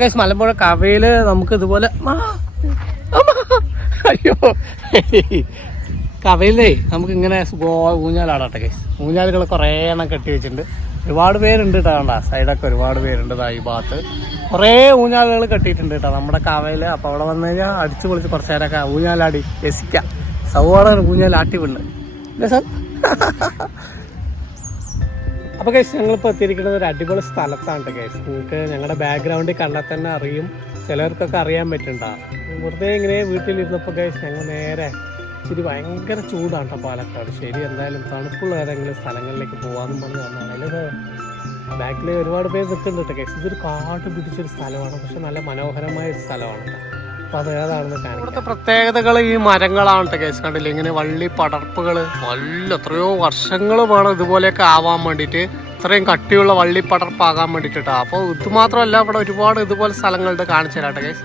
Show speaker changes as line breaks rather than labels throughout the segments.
Guys Malampuzha Kavayil നമുക്ക് ഇതുപോലെ അയ്യോ. കവയിലേ നമുക്ക് ഇങ്ങനെ ഊഞ്ഞാലാടട്ടെ കേസ് ഊഞ്ഞാലുകൾ കുറേ എണ്ണം കെട്ടി വെച്ചിട്ടുണ്ട്. ഒരുപാട് പേരുണ്ട് കേട്ടോ സൈഡൊക്കെ ഒരുപാട് പേരുണ്ട് ഈ ഭാഗത്ത്. കുറേ ഊഞ്ഞാലുകൾ കെട്ടിയിട്ടുണ്ട് കേട്ടോ നമ്മുടെ കവയിൽ. അപ്പൊ അവിടെ വന്നു കഴിഞ്ഞാൽ അടിച്ചു പൊളിച്ച് കുറച്ച് നേരമൊക്കെ ഊഞ്ഞാലാടി രസിക്കാം. സൗവാടാണ് ഊഞ്ഞാലാട്ടി വിണ്ട് അല്ലേ സാർ? അപ്പൊ കേസ് ഞങ്ങളിപ്പോൾ എത്തിയിരിക്കുന്നത് ഒരു അടിപൊളി സ്ഥലത്താണ് കേസ് നിങ്ങൾക്ക് ഞങ്ങളുടെ ബാക്ക്ഗ്രൗണ്ടിൽ കണ്ടാൽ തന്നെ അറിയും. ചിലർക്കൊക്കെ അറിയാൻ പറ്റണ്ട വെറുതെ ഇങ്ങനെ വീട്ടിലിരുന്നപ്പോൾ കേസ് ഞങ്ങൾ നേരെ ഇച്ചിരി ഭയങ്കര ചൂടാണ് കേട്ടോ പാലക്കാട്. ശരി എന്തായാലും തണുപ്പുള്ള ഏതെങ്കിലും സ്ഥലങ്ങളിലേക്ക് പോകാമെന്നും പറഞ്ഞ് അതിലൊക്കെ ബാക്കിൽ ഒരുപാട് പേര് നിൽക്കുന്നുണ്ട് കേസ് ഇതൊരു കാട് പിടിച്ചൊരു സ്ഥലമാണ്. പക്ഷെ നല്ല മനോഹരമായ ഒരു സ്ഥലമാണ് കേട്ടോ ഇവിടുത്തെ പ്രത്യേകതകൾ ഈ മരങ്ങളാണ് കേസ് കണ്ടില്ല? ഇങ്ങനെ വള്ളി പടർപ്പുകൾ നല്ല എത്രയോ വർഷങ്ങൾ വേണം ഇതുപോലെയൊക്കെ ആവാൻ വേണ്ടിയിട്ട്. ഇത്രയും കട്ടിയുള്ള വള്ളി പടർപ്പാകാൻ വേണ്ടിയിട്ട്. അപ്പൊ അപ്പോൾ ഇത് മാത്രമല്ല ഇവിടെ ഒരുപാട് ഇതുപോലെ സ്ഥലങ്ങളുണ്ട് കാണിച്ചു തരാട്ടെ കേസ്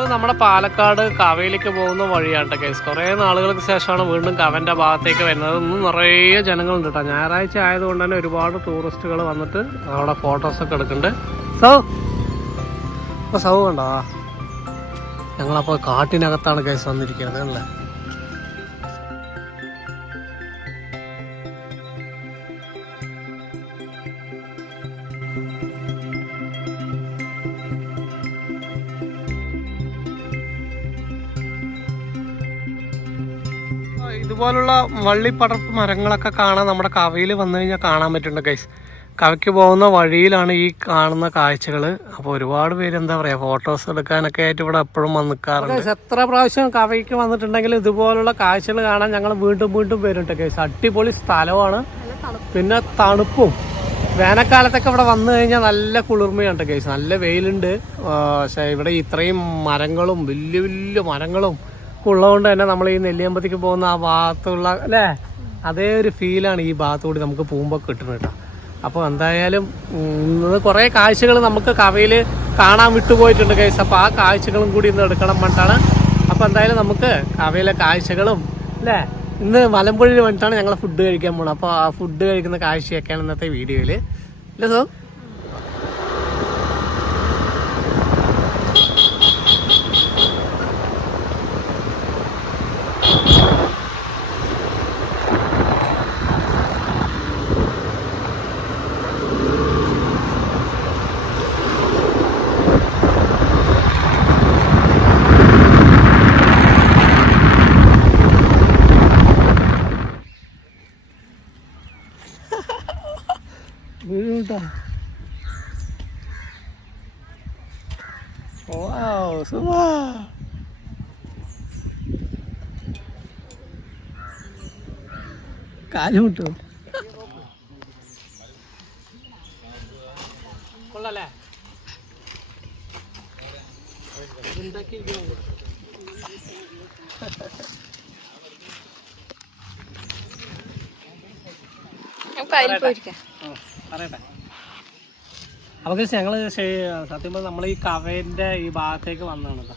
അപ്പോൾ നമ്മുടെ പാലക്കാട് കവയിലേക്ക് പോകുന്ന വഴിയാണ് കേസ് കുറേ നാളുകൾക്ക് ശേഷമാണ് വീണ്ടും കവന്റെ ഭാഗത്തേക്ക് വരുന്നത്. ഇന്ന് നിറയെ ജനങ്ങളുണ്ട് കേട്ടോ ഞായറാഴ്ച ആയതുകൊണ്ട് തന്നെ ഒരുപാട് ടൂറിസ്റ്റുകൾ വന്നിട്ട് അവിടെ ഫോട്ടോസ് ഒക്കെ എടുക്കുന്നുണ്ട്. സൗ അപ്പോൾ സൗ കണ്ടോ? ഞങ്ങളപ്പോൾ കാട്ടിനകത്താണ് കേസ് വന്നിരിക്കുന്നത് അല്ലേ? ഇതുപോലുള്ള വള്ളിപ്പടർപ്പ് മരങ്ങളൊക്കെ കാണാൻ നമ്മുടെ കവയിൽ വന്നു കഴിഞ്ഞാൽ കാണാൻ പറ്റുന്നുണ്ട് ഗൈസ് കവയ്ക്ക് പോകുന്ന വഴിയിലാണ് ഈ കാണുന്ന കാഴ്ചകൾ അപ്പോൾ ഒരുപാട് പേര് എന്താ പറയുക ഫോട്ടോസ് എടുക്കാനൊക്കെ ആയിട്ട് ഇവിടെ എപ്പോഴും വന്ന് നിൽക്കാറുണ്ട്. എത്ര പ്രാവശ്യം കവയ്ക്ക് വന്നിട്ടുണ്ടെങ്കിൽ ഇതുപോലുള്ള കാഴ്ചകൾ കാണാൻ ഞങ്ങൾ വീണ്ടും വീണ്ടും വരുന്നുണ്ട് ഗൈസ് അടിപൊളി സ്ഥലമാണ്. പിന്നെ തണുപ്പും. വേനൽക്കാലത്തൊക്കെ ഇവിടെ വന്നു കഴിഞ്ഞാൽ നല്ല കുളിർമയുണ്ട് കേസ് നല്ല വെയിലുണ്ട്. പക്ഷേ ഇവിടെ ഇത്രയും മരങ്ങളും വലിയ വലിയ മരങ്ങളും ഉള്ളതുകൊണ്ട് തന്നെ നമ്മൾ ഈ നെല്ലിയമ്പതിക്ക് പോകുന്ന ആ ഭാഗത്തുള്ള അല്ലേ? അതേ ഒരു ഫീലാണ് ഈ ഭാഗത്തുകൂടി നമുക്ക് പോകുമ്പോൾ കിട്ടുന്നത് കേട്ടോ. അപ്പോൾ എന്തായാലും കുറേ കാഴ്ചകൾ നമുക്ക് കവയിൽ കാണാൻ വിട്ടുപോയിട്ടുണ്ട് കേസ് അപ്പോൾ ആ കാഴ്ചകളും കൂടി ഇന്ന് എടുക്കണം വേണ്ടാണ് അപ്പോൾ എന്തായാലും നമുക്ക് കവയിലെ കാഴ്ചകളും അല്ലേ? ഇന്ന് മലമ്പുഴയിൽ വേണ്ടിയിട്ടാണ് ഞങ്ങൾ ഫുഡ് കഴിക്കാൻ പോകണം അപ്പോൾ ആ ഫുഡ് കഴിക്കുന്ന കാഴ്ചയൊക്കെയാണ് ഇന്നത്തെ വീഡിയോയിൽ അല്ലേ സോ? Wow, semua. കാൽ മുട്ടു കൊള്ളല്ലേ?
നമുക്ക് അതിൽ പോയിരിക്കാം.
പറയട്ടെ. നമുക്ക് ഞങ്ങൾ സത്യം പറഞ്ഞാൽ നമ്മൾ ഈ കവേന്റെ ഈ ഭാഗത്തേക്ക് വന്നതാണ്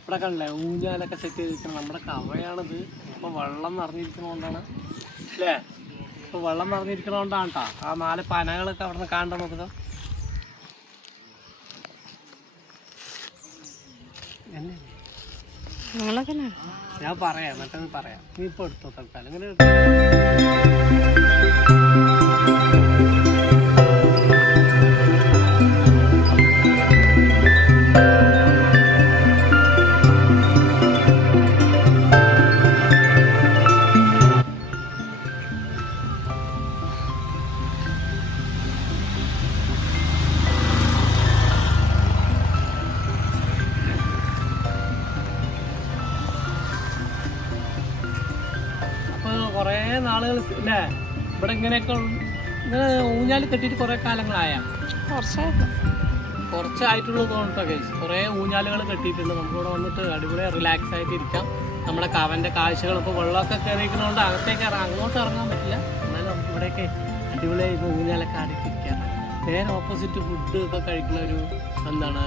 ഇവിടെ കണ്ടില്ലേ ഊഞ്ഞാലൊക്കെ സെറ്റ് ചെയ്തിരിക്കണം നമ്മുടെ കവയാണിത്. ഇപ്പൊ വെള്ളം നിറഞ്ഞിരിക്കുന്നതുകൊണ്ടാണ് അല്ലേ ഇപ്പൊ വെള്ളം നിറഞ്ഞിരിക്കുന്നതുകൊണ്ടാണ് കേട്ടോ ആ നാല് പനകളൊക്കെ അവിടെ നിന്ന് കാണണ്ട നോക്കുക ഞാൻ പറയാം എന്നിട്ടത് പറയാം. നീ ഇപ്പോൾ എടുത്തോ തൽക്കാലം ഇങ്ങനെ എടുത്തോ. കുറേ നാളുകൾ അല്ലേ ഇവിടെ ഇങ്ങനെയൊക്കെ ഇങ്ങനെ ഊഞ്ഞാൽ കെട്ടിയിട്ട് കുറേ കാലങ്ങളായ? കുറച്ചായിട്ട് കുറച്ചായിട്ടുള്ളൂ തോന്നട്ടോ കേസ് കുറേ ഊഞ്ഞാലുകൾ കെട്ടിയിട്ടുണ്ട്. നമുക്കിവിടെ വന്നിട്ട് അടിപൊളി റിലാക്സ് ആയിട്ട് ഇരിക്കാം. നമ്മുടെ കവന്റെ കാഴ്ചകൾ ഇപ്പോൾ വെള്ളമൊക്കെ കയറിയിരിക്കുന്നതുകൊണ്ട് അകത്തേക്ക് ഇറങ്ങാം അങ്ങോട്ട് ഇറങ്ങാൻ പറ്റില്ല. എന്നാലും നമുക്ക് ഇവിടെയൊക്കെ അടിപൊളിയായിട്ട് ഊഞ്ഞാലൊക്കെ ആടിക്കിരിക്കാം നേരെ ഓപ്പോസിറ്റ് ഫുഡ് ഒക്കെ കഴിക്കുന്ന ഒരു എന്താണ്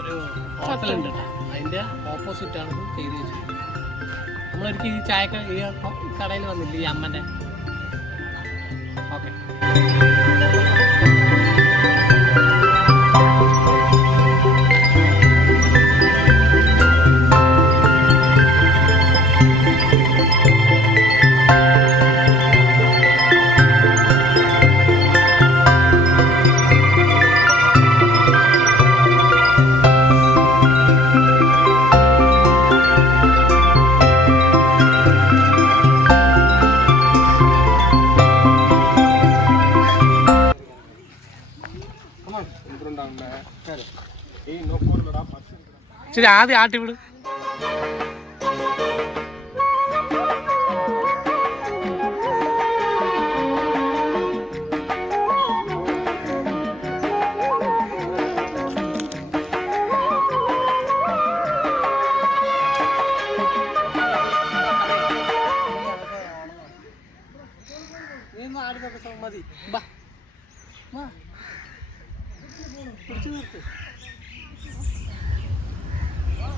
ഒരു ഹോട്ടലുണ്ട് അതിന്റെ ഓപ്പോസിറ്റാണ് ചെയ്ത് വെച്ചിട്ടുള്ളത് നമ്മളൊരിക്കൽ ഈ ചായക്ക ഈ കടയിൽ വന്നില്ലേ ഈ അമ്മന്റെ? ഓക്കെ. ശരി ആദ്യം ആട്ടി വിട്.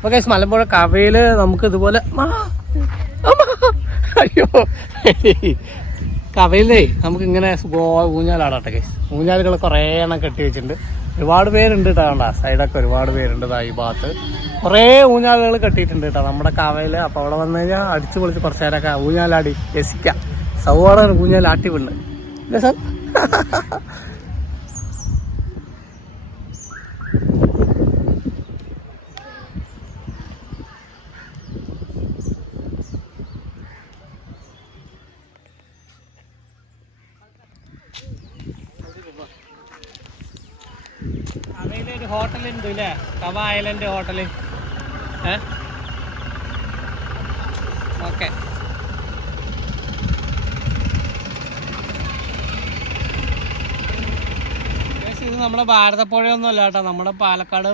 അപ്പോൾ ഗൈസ് മലമ്പുഴ കവയിൽ നമുക്ക് ഇതുപോലെ അയ്യോ. കവയിലേ നമുക്ക് ഇങ്ങനെ ഊഞ്ഞാലാടട്ടെ കേസ് ഊഞ്ഞാലുകൾ കുറേ എണ്ണം കെട്ടി വെച്ചിട്ടുണ്ട്. ഒരുപാട് പേരുണ്ട് കേട്ടോ സൈഡൊക്കെ ഒരുപാട് പേരുണ്ട് ഈ ഭാഗത്ത്. കുറേ ഊഞ്ഞാലുകൾ കെട്ടിയിട്ടുണ്ട് കേട്ടോ നമ്മുടെ കവയിൽ അപ്പോൾ അവിടെ വന്നു കഴിഞ്ഞാൽ അടിച്ചു പൊളിച്ച് കുറച്ച് നേരമൊക്കെ ഊഞ്ഞാലാടി രസിക്കാം. സൗവാടൻ ഊഞ്ഞാലാട്ടി വിണ്ട് ഇല്ല സാർ കവയിലെ ഒരു ഹോട്ടലുണ്ട് അല്ലേ കവ ഐലൻഡ് ഹോട്ടൽ ഓക്കെ. ഇത് നമ്മുടെ ഭാരതപ്പുഴയൊന്നും അല്ല കേട്ടോ. നമ്മുടെ പാലക്കാട്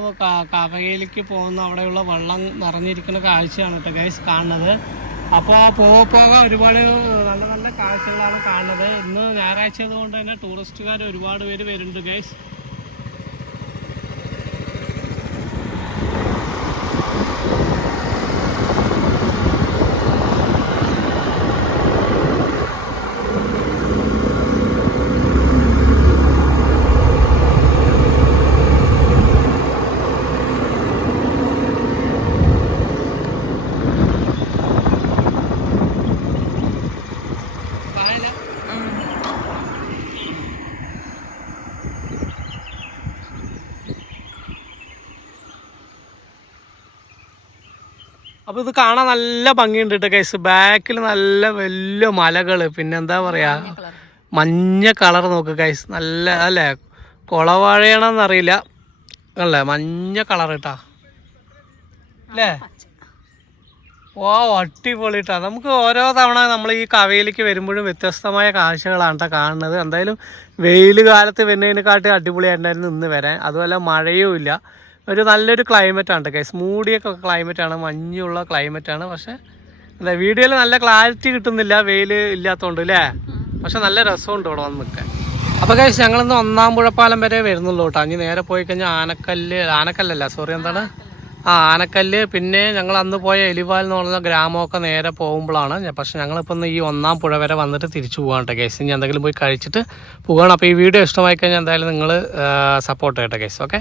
കവയിലേക്ക് പോകുന്ന അവിടെയുള്ള വെള്ളം നിറഞ്ഞിരിക്കുന്ന കാഴ്ചയാണ് കേട്ടോ ഗൈസ് കാണുന്നത്. അപ്പോൾ പോക പോക ഒരുപാട് നല്ല നല്ല കാഴ്ചകളാണ് കാണുന്നത്. ഇന്ന് ഞായറാഴ്ച ആയതുകൊണ്ട് തന്നെ ടൂറിസ്റ്റുകാർ ഒരുപാട് പേര് വരുന്നുണ്ട് ഗൈസ് അപ്പോൾ ഇത് കാണാൻ നല്ല ഭംഗിയുണ്ട് കേസ് ബാക്കിൽ നല്ല വലിയ മലകൾ. പിന്നെ എന്താ പറയാ? മഞ്ഞ കളർ നോക്ക് കൈസ് നല്ല അല്ലേ? കുളവാഴയാണെന്ന് അറിയില്ല അല്ലേ? മഞ്ഞ കളർ കേട്ടാ അല്ലേ? ഓ അടിപൊളി ട്ടാ. നമുക്ക് ഓരോ തവണ നമ്മൾ ഈ കവയിലേക്ക് വരുമ്പോഴും വ്യത്യസ്തമായ കാഴ്ചകളാണ് കേട്ടോ കാണുന്നത്. എന്തായാലും വെയിൽ കാലത്ത് വരുന്നതിനെക്കാട്ടി അടിപൊളിയായിട്ടുണ്ടായിരുന്നു ഇന്ന് വരാൻ. അതുപോലെ മഴയും ഇല്ല ഒരു നല്ലൊരു ക്ലൈമറ്റ് ആണ് കേസ് മൂടിയൊക്കെ ക്ലൈമറ്റ് ആണ് മഞ്ഞുള്ള ക്ലൈമറ്റ് ആണ്. പക്ഷെ എന്താ വീഡിയോയിൽ നല്ല ക്ലാരിറ്റി കിട്ടുന്നില്ല വെയിൽ ഇല്ലാത്തതുകൊണ്ട് അല്ലേ പക്ഷെ നല്ല രസമുണ്ട് ഇവിടെ വന്ന് നിൽക്കാൻ അപ്പോൾ കഴിച്ച് ഞങ്ങളിന്ന് ഒന്നാം പുഴപ്പാലം വരെ വരുന്നുള്ളൂ കേട്ടോ. അഞ്ഞ് നേരെ പോയി കഴിഞ്ഞാൽ ആനക്കല്ല് ആനക്കല്ലല്ല സോറി എന്താണ്? ആ ആനക്കല്ല്. പിന്നെ ഞങ്ങൾ അന്ന് പോയ എലിവാൽ എന്ന് പറഞ്ഞ ഗ്രാമമൊക്കെ നേരെ പോകുമ്പോഴാണ്. പക്ഷെ ഞങ്ങളിപ്പോൾ ഈ ഒന്നാം പുഴ വരെ വന്നിട്ട് തിരിച്ചു പോകാൻ കേട്ടോ കേസ് ഇനി എന്തെങ്കിലും പോയി കഴിച്ചിട്ട് പോകണം അപ്പോൾ ഈ വീഡിയോ ഇഷ്ടമായി കഴിഞ്ഞാൽ എന്തായാലും നിങ്ങൾ സപ്പോർട്ട് ചെയ്യട്ടെ കേസ് ഓക്കെ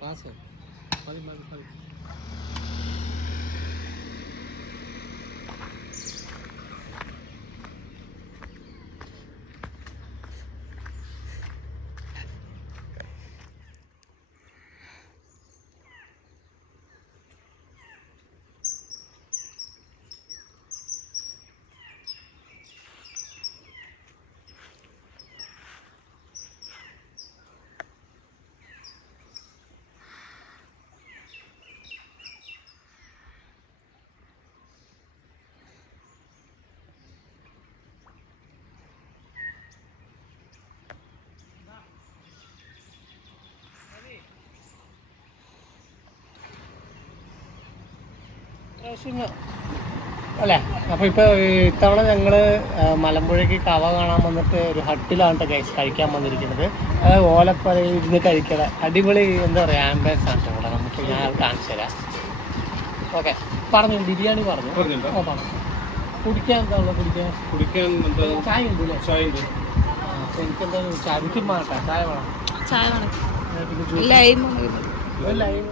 પાસે ફરી મારું ફરી. അല്ലേ? അപ്പോൾ ഇപ്പോൾ ഇത്തവണ ഞങ്ങൾ മലമ്പുഴയ്ക്ക് കവ കാണാൻ വന്നിട്ട് ഒരു ഹട്ടിലാണ് കേട്ടോ കഴിക്കാൻ വന്നിരിക്കുന്നത്. അത് ഓലപ്പറയിൽ ഇരുന്ന് കഴിക്കണ അടിപൊളി എന്താ പറയുക ആംബുലൻസ് ആണ് ഇവിടെ. നമുക്ക് ഞാൻ കാണിച്ചു തരാം. ഓക്കെ. പറഞ്ഞു ബിരിയാണി പറഞ്ഞു. ഓ പറഞ്ഞു. കുടിക്കാൻ എന്താ ഉള്ളത്? കുടിക്കാൻ?
കുടിക്കാൻ എന്താ? ചായ ഉണ്ട് അല്ലേ? ചായ ഉണ്ട്.
എനിക്കെന്താ ചായ? ചായ വേണം.
ചായ വേണം. ലൈം
ലൈം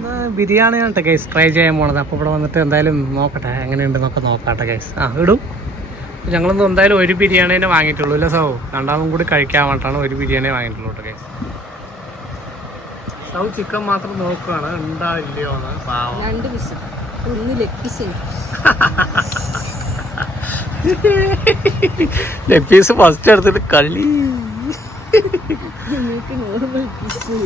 ഒന്ന് ബിരിയാണിയാണ് കേട്ടോ കേസ് ട്രൈ ചെയ്യാൻ പോണത്. അപ്പോൾ ഇവിടെ വന്നിട്ട് എന്തായാലും നോക്കട്ടെ എങ്ങനെയുണ്ടെന്നൊക്കെ നോക്കാട്ടെ കേസ് ആ ഇടും. ഞങ്ങളൊന്നും എന്തായാലും ഒരു ബിരിയാണി തന്നെ വാങ്ങിയിട്ടുള്ളൂ ഇല്ല സൗ രണ്ടാളും കൂടി കഴിക്കാൻ വേണ്ടിയിട്ടാണ് ഒരു ബിരിയാണി വാങ്ങിയിട്ടുള്ളൂ കേട്ടോ കേസ് സൗ ചിക്കൻ മാത്രം നോക്കുകയാണ് ഉണ്ടാ ഇല്ലയോ
രണ്ട് പീസ് ഒന്ന് leg piece
leg piece first എടുത്തിട്ട് കളി.
നോർമൽ പീസ്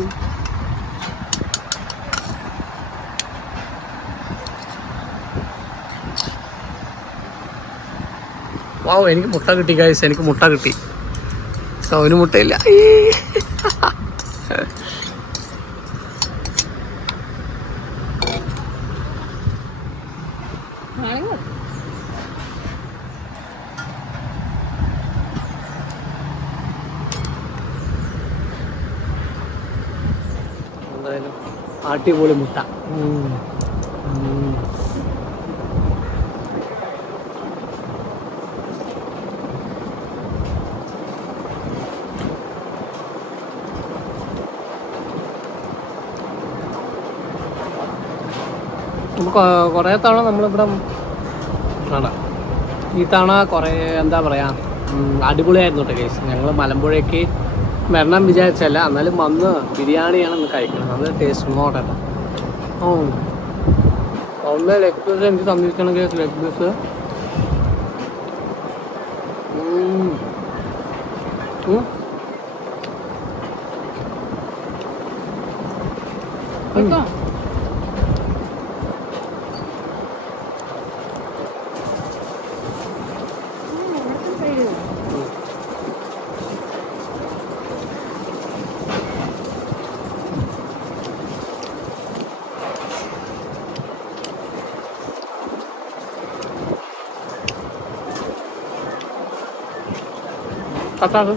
വാവ് എനിക്ക് മുട്ട കിട്ടി കായ്സ് എനിക്ക് മുട്ട കിട്ടി. സൗന് മുട്ടയില്ല. അടിപൊളി മുട്ട. കുറേ തവണ നമ്മളിവിടെ ആണ്. ഈ തവണ കുറേ എന്താ പറയുക അടിപൊളിയായിരുന്നു കേട്ടോ കേസ് ഞങ്ങൾ മലമ്പുഴയ്ക്ക് വരണം വിചാരിച്ചല്ല എന്നാലും വന്ന് ബിരിയാണിയാണ് കഴിക്കണം. നല്ല ടേസ്റ്റ് നോട്ടെ ഓ. ഒന്ന് ലെഗ് പീസ് എനിക്ക് തന്നിരിക്കണം കേസ് ലെഗ് പീസ് കേട്ടോ കത്താക്ക്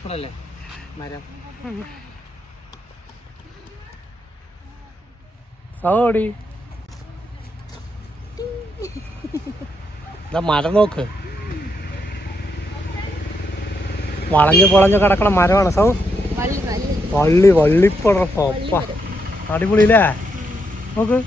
ഇവിടല്ലേ? മരം. സോടി മരം നോക്ക്. വളഞ്ഞു പൊളഞ്ഞു കിടക്കണ മരമാണ്. സൗ വള്ളി വള്ളി. വള്ളി വള്ളിപ്പടർപ്പ അടിപൊളിയില്ലേ? നോക്ക്.